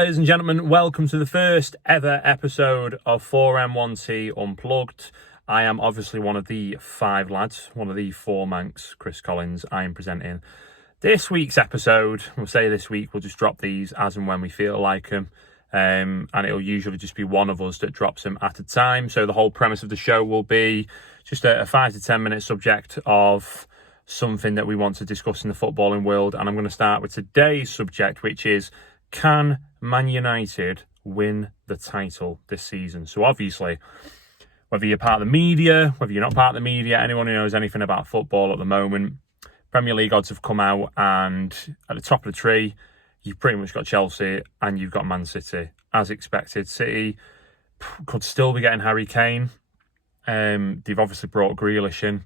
ladies and gentlemen, welcome to the first ever episode of 4M1T Unplugged. I am obviously one of the five lads, one of the four Manx, Chris Collins. I am presenting this week's episode. We'll say this week, we'll just drop these as and when we feel like them. And it'll usually just be one of us that drops them at a time. So the whole premise of the show will be just a 5 to 10 minute subject of something that we want to discuss in the footballing world. And I'm going to start with today's subject, which is, can Man United win the title this season? So obviously, whether you're part of the media, whether you're not part of the media, anyone who knows anything about football at the moment, Premier League odds have come out, and at the top of the tree, you've pretty much got Chelsea and you've got Man City. As expected, City could still be getting Harry Kane. They've obviously brought Grealish in,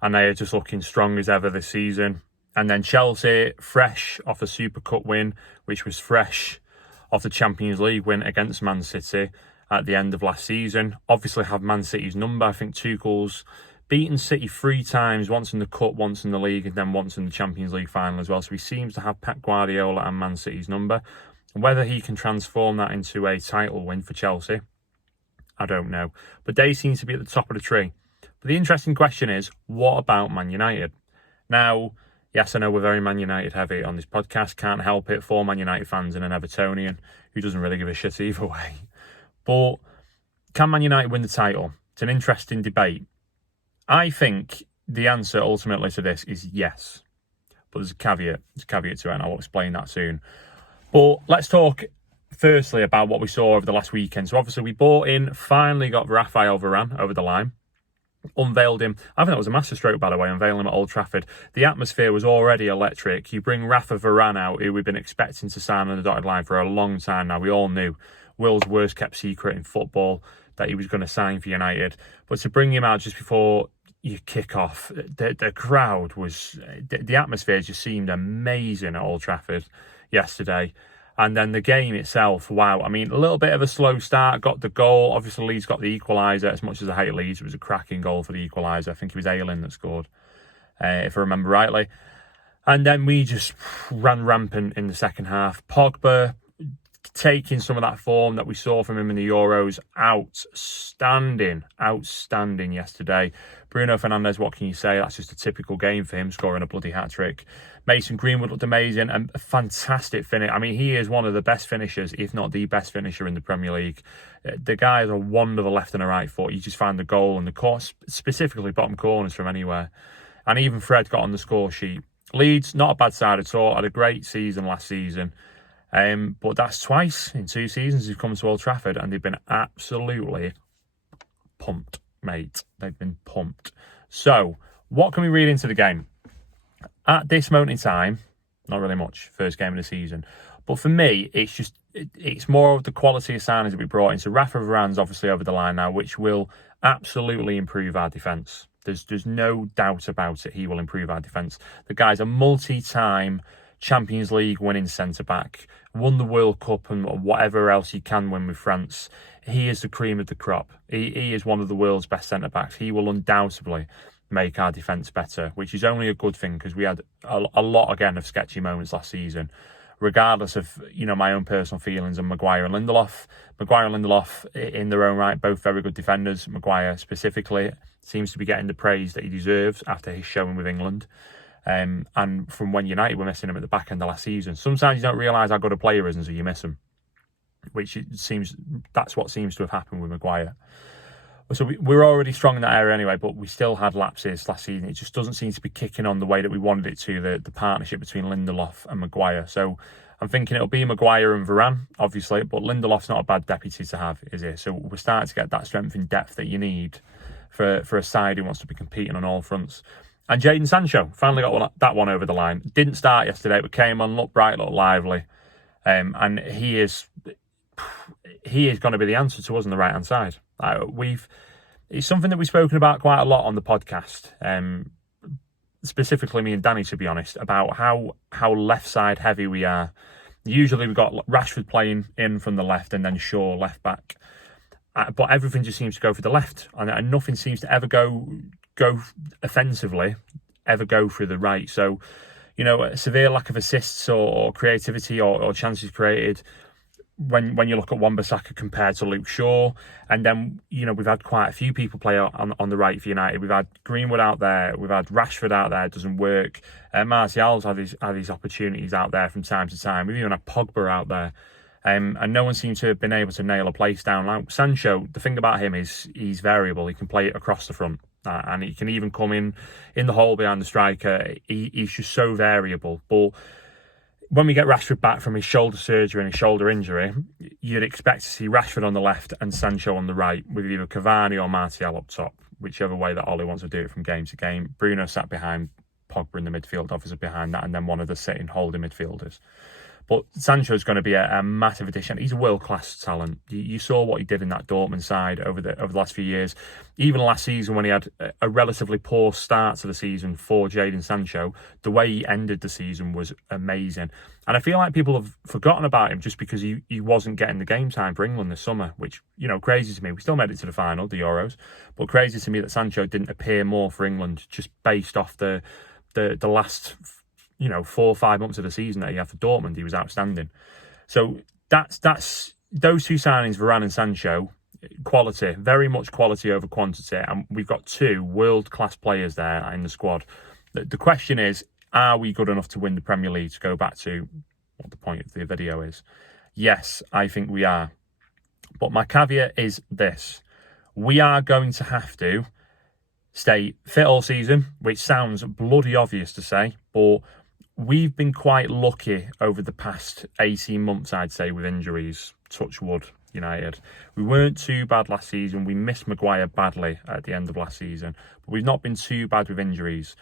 and they are just looking strong as ever this season. And then Chelsea, fresh off a Super Cup win, which was fresh off the Champions League win against Man City at the end of last season. Obviously have Man City's number. I think Tuchel's beaten City 3 times, once in the Cup, once in the League, and then once in the Champions League final as well. So he seems to have Pep Guardiola and Man City's number. Whether he can transform that into a title win for Chelsea, I don't know. But they seem to be at the top of the tree. But the interesting question is, what about Man United? Now, yes, I know we're very Man United heavy on this podcast. Can't help it. 4 Man United fans and an Evertonian who doesn't really give a shit either way. But can Man United win the title? It's an interesting debate. I think the answer ultimately to this is yes. But there's a caveat. There's a caveat to it, and I'll explain that soon. But let's talk firstly about what we saw over the last weekend. So obviously we finally got Raphael Varane over the line. Unveiled him. I think that was a masterstroke, by the way, unveiling him at Old Trafford. The atmosphere was already electric. You bring Rafa Varane out, who we've been expecting to sign on the dotted line for a long time now. We all knew, world's worst kept secret in football, that he was going to sign for United. But to bring him out just before you kick off, the crowd was, the atmosphere just seemed amazing at Old Trafford yesterday. And then the game itself, wow. I mean, a little bit of a slow start, got the goal. Obviously, Leeds got the equaliser. As much as I hate Leeds, it was a cracking goal for the equaliser. I think it was Ayling that scored, if I remember rightly. And then we just ran rampant in the second half. Pogba taking some of that form that we saw from him in the Euros. Outstanding yesterday. Bruno Fernandes, what can you say? That's just a typical game for him, scoring a bloody hat-trick. Mason Greenwood looked amazing, and a fantastic finish. I mean, he is one of the best finishers, if not the best finisher in the Premier League. The guy has a wonder of a left and a right foot. You just find the goal and the course, specifically bottom corners from anywhere. And even Fred got on the score sheet. Leeds, not a bad side at all. Had a great season last season. But that's twice in 2 seasons they've come to Old Trafford, and they've been absolutely pumped, mate. They've been pumped. So, what can we read into the game? At this moment in time, not really much, first game of the season. But for me, it's more of the quality of signings that we brought in. So Rafa Varane's obviously over the line now, which will absolutely improve our defence. There's no doubt about it. He will improve our defence. The guy's a multi-time Champions League winning centre-back, won the World Cup and whatever else he can win with France. He is the cream of the crop. He is one of the world's best centre-backs. He will undoubtedly make our defence better, which is only a good thing, because we had a lot, again, of sketchy moments last season, regardless of, my own personal feelings on Maguire and Lindelof. Maguire and Lindelof, in their own right, both very good defenders. Maguire specifically seems to be getting the praise that he deserves after his showing with England. And from when United were missing him at the back end of last season. Sometimes you don't realise how good a player is until you miss him, that's what seems to have happened with Maguire. So we're already strong in that area anyway, but we still had lapses last season. It just doesn't seem to be kicking on the way that we wanted it to, the partnership between Lindelof and Maguire. So I'm thinking it'll be Maguire and Varane, obviously, but Lindelof's not a bad deputy to have, is he? So we're starting to get that strength and depth that you need for a side who wants to be competing on all fronts. And Jadon Sancho finally got that one over the line. Didn't start yesterday, but came on, looked bright, looked lively. And he is going to be the answer to us on the right-hand side. It's something that we've spoken about quite a lot on the podcast, specifically me and Danny, to be honest, about how left side heavy we are. Usually we've got Rashford playing in from the left and then Shaw left back. But everything just seems to go for the left, and nothing seems to ever go offensively, ever go through the right. So, a severe lack of assists or creativity or chances created when you look at Wan-Bissaka compared to Luke Shaw. And then, we've had quite a few people play on the right for United. We've had Greenwood out there. We've had Rashford out there. It doesn't work. Martial's had these opportunities out there from time to time. We've even had Pogba out there. And no one seems to have been able to nail a place down. Like Sancho, the thing about him is he's variable. He can play it across the front. And he can even come in the hole behind the striker. He's just so variable. But when we get Rashford back from his shoulder surgery and his shoulder injury, you'd expect to see Rashford on the left and Sancho on the right, with either Cavani or Martial up top, whichever way that Ollie wants to do it from game to game. Bruno sat behind Pogba in the midfield, obviously behind that, and then one of the sitting holding midfielders. But Sancho's going to be a massive addition. He's a world-class talent. You saw what he did in that Dortmund side over the last few years. Even last season, when he had a relatively poor start to the season for Jadon Sancho, the way he ended the season was amazing. And I feel like people have forgotten about him just because he wasn't getting the game time for England this summer, which, crazy to me. We still made it to the final, the Euros, but crazy to me that Sancho didn't appear more for England just based off the last 4 or 5 months of the season that he had for Dortmund. He was outstanding. So that's those two signings, Varane and Sancho, quality, very much quality over quantity, and we've got two world-class players there in the squad. The question is, are we good enough to win the Premier League, to go back to what the point of the video is? Yes, I think we are. But my caveat is this. We are going to have to stay fit all season, which sounds bloody obvious to say, but we've been quite lucky over the past 18 months, I'd say, with injuries. Touch wood, United. We weren't too bad last season. We missed Maguire badly at the end of last season, but we've not been too bad with injuries.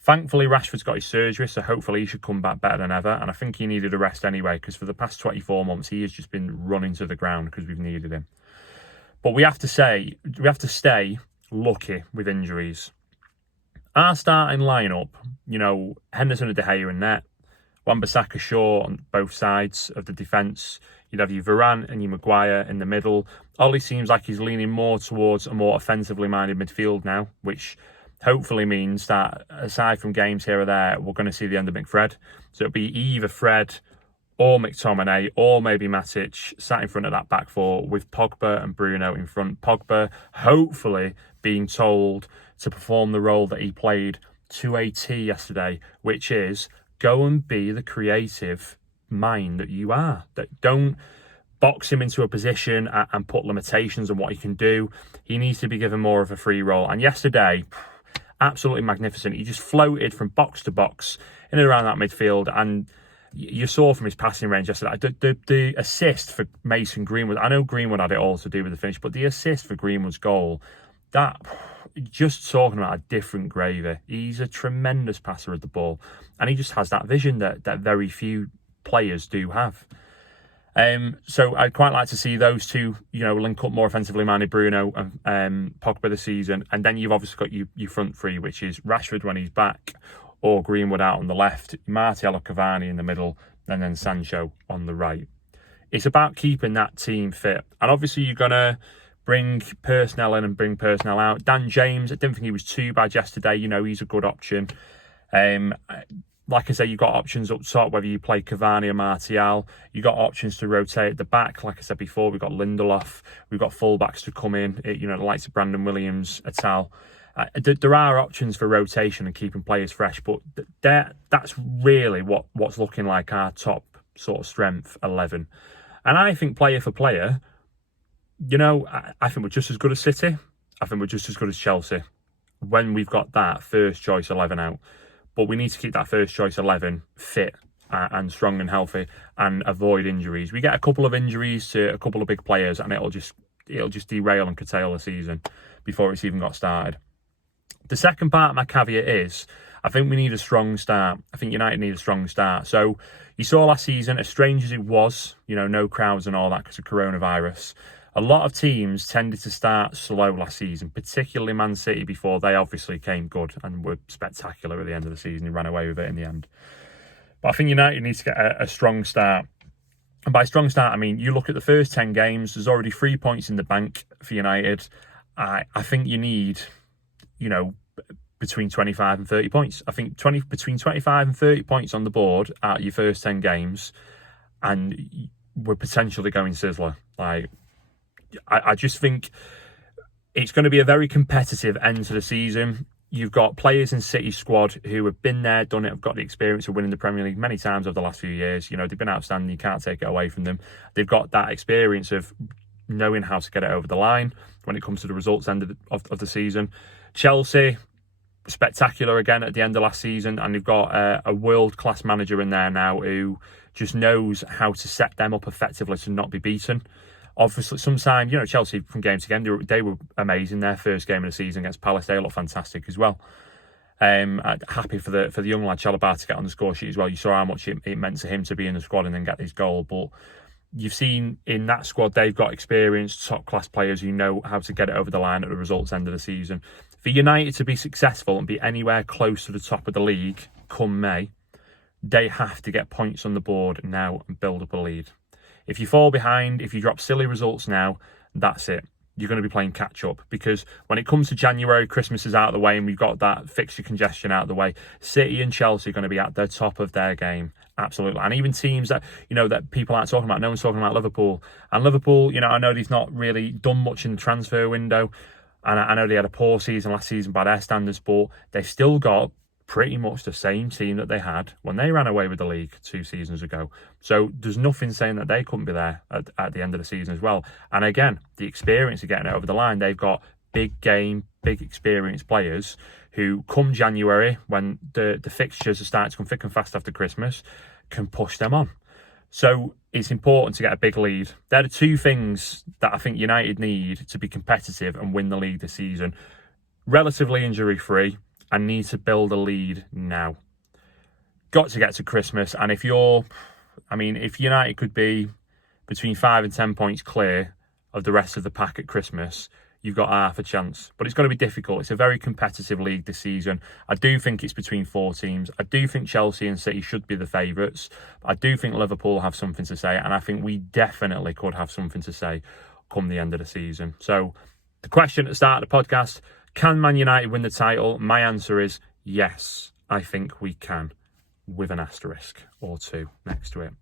Thankfully, Rashford's got his surgery, so hopefully he should come back better than ever. And I think he needed a rest anyway, because for the past 24 months, he has just been running to the ground because we've needed him. But we have to stay lucky with injuries. Our starting lineup, Henderson and De Gea in net, Wan-Bissaka, Shaw on both sides of the defence. You'd have your Varane and your Maguire in the middle. Ollie seems like he's leaning more towards a more offensively minded midfield now, which hopefully means that aside from games here or there, we're going to see the end of McFred. So it'll be either Fred or McTominay or maybe Matic sat in front of that back four with Pogba and Bruno in front. Pogba hopefully being told to perform the role that he played to a T yesterday, which is go and be the creative mind that you are. That don't box him into a position and put limitations on what he can do. He needs to be given more of a free role. And yesterday, absolutely magnificent. He just floated from box to box in and around that midfield, and you saw from his passing range yesterday, the assist for Mason Greenwood. I know Greenwood had it all to do with the finish, but the assist for Greenwood's goal, that just talking about a different gravy. He's a tremendous passer of the ball, and he just has that vision that very few players do have. So I'd quite like to see those two, link up more offensively minded, Bruno and Pogba this season. And then you've obviously got your front three, which is Rashford when he's back, or Greenwood out on the left, Martial or Cavani in the middle, and then Sancho on the right. It's about keeping that team fit. And obviously you're going to bring personnel in and bring personnel out. Dan James, I didn't think he was too bad yesterday. He's a good option. Like I say, you've got options up top, whether you play Cavani or Martial. You've got options to rotate at the back. Like I said before, we've got Lindelof. We've got fullbacks to come in, the likes of Brandon Williams, Atal. There are options for rotation and keeping players fresh, but that's really what's looking like our top sort of strength 11. And I think player for player, I think we're just as good as City. I think we're just as good as Chelsea when we've got that first choice 11 out. But we need to keep that first choice 11 fit and strong and healthy and avoid injuries. We get a couple of injuries to a couple of big players and it'll just derail and curtail the season before it's even got started. The second part of my caveat is, I think we need a strong start. I think United need a strong start. So you saw last season, as strange as it was, no crowds and all that because of coronavirus, a lot of teams tended to start slow last season, particularly Man City before they obviously came good and were spectacular at the end of the season and ran away with it in the end. But I think United needs to get a strong start. And by strong start, I mean, you look at the first 10 games, there's already 3 points in the bank for United. I think you need, between 25 and 30 points. I think between 25 and 30 points on the board at your first 10 games, and we're potentially going sizzler. Like, I just think it's going to be a very competitive end to the season. You've got players in City's squad who have been there, done it, have got the experience of winning the Premier League many times over the last few years. You know, they've been outstanding. You can't take it away from them. They've got that experience of knowing how to get it over the line when it comes to the results end of the season. Chelsea, spectacular again at the end of last season, and they've got a world-class manager in there now who just knows how to set them up effectively to not be beaten. Obviously, sometimes, you know, Chelsea from game to game, they were amazing. Their first game of the season against Palace, they looked fantastic as well. Happy for the young lad Chalobah to get on the score sheet as well. You saw how much it meant to him to be in the squad and then get his goal. But you've seen in that squad, they've got experienced, top-class players who know how to get it over the line at the results end of the season. For United to be successful and be anywhere close to the top of the league come May, they have to get points on the board now and build up a lead. If you fall behind, if you drop silly results now, that's it. You're going to be playing catch-up, because when it comes to January, Christmas is out of the way and we've got that fixture congestion out of the way. City and Chelsea are going to be at the top of their game, absolutely. And even teams that, you know, that people aren't talking about, no one's talking about Liverpool. And Liverpool, you know, I know they've not really done much in the transfer window, and I know they had a poor season last season by their standards, but they've still got pretty much the same team that they had when they ran away with the league 2 seasons ago. So there's nothing saying that they couldn't be there at the end of the season as well. And again, the experience of getting it over the line, they've got big game, big experienced players who come January, when the fixtures are starting to come thick and fast after Christmas, can push them on. So it's important to get a big lead. They're the 2 things that I think United need to be competitive and win the league this season. Relatively injury-free, and need to build a lead now. Got to get to Christmas, and if United could be between 5 and 10 points clear of the rest of the pack at Christmas, you've got half a chance. But it's going to be difficult. It's a very competitive league this season. I do think it's between 4 teams. I do think Chelsea and City should be the favourites. I do think Liverpool have something to say, and I think we definitely could have something to say come the end of the season. So the question at the start of the podcast, can Man United win the title? My answer is yes, I think we can, with an asterisk or 2 next to it.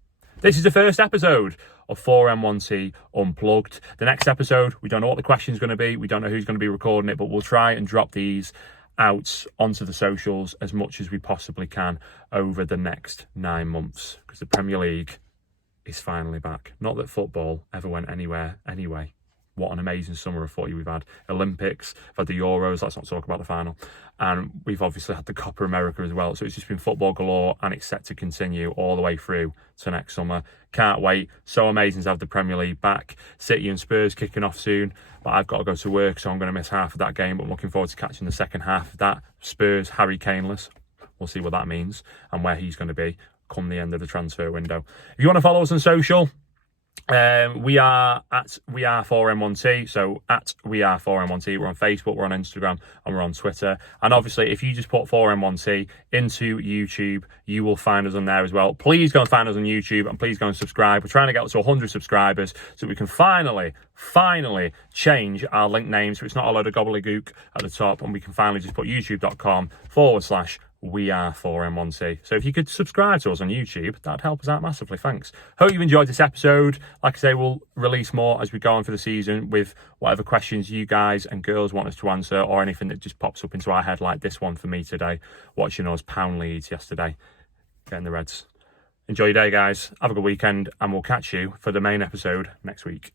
This is the first episode of 4M1T Unplugged. The next episode, we don't know what the question's going to be. We don't know who's going to be recording it, but we'll try and drop these out onto the socials as much as we possibly can over the next 9 months, because the Premier League is finally back. Not that football ever went anywhere anyway. What an amazing summer of footy we've had. Olympics, we've had the Euros, let's not talk about the final. And we've obviously had the Copa America as well. So it's just been football galore, and it's set to continue all the way through to next summer. Can't wait. So amazing to have the Premier League back. City and Spurs kicking off soon. But I've got to go to work, so I'm going to miss half of that game. But I'm looking forward to catching the second half of that. Spurs, Harry Kane-less. We'll see what that means and where he's going to be come the end of the transfer window. If you want to follow us on social, we are at We Are4M1T, so at We Are4M1T. We're on Facebook, we're on Instagram, and we're on Twitter. And obviously, if you just put 4M1T into YouTube, you will find us on there as well. Please go and find us on YouTube, and please go and subscribe. We're trying to get up to 100 subscribers so we can finally change our link name so it's not a load of gobbledygook at the top, and we can finally just put youtube.com/We Are4M1T. So if you could subscribe to us on YouTube, that'd help us out massively. Thanks. Hope you've enjoyed this episode. Like I say, we'll release more as we go on for the season with whatever questions you guys and girls want us to answer, or anything that just pops up into our head, like this one for me today, watching us pound Leeds yesterday, getting the Reds. Enjoy your day, guys. Have a good weekend, and we'll catch you for the main episode next week.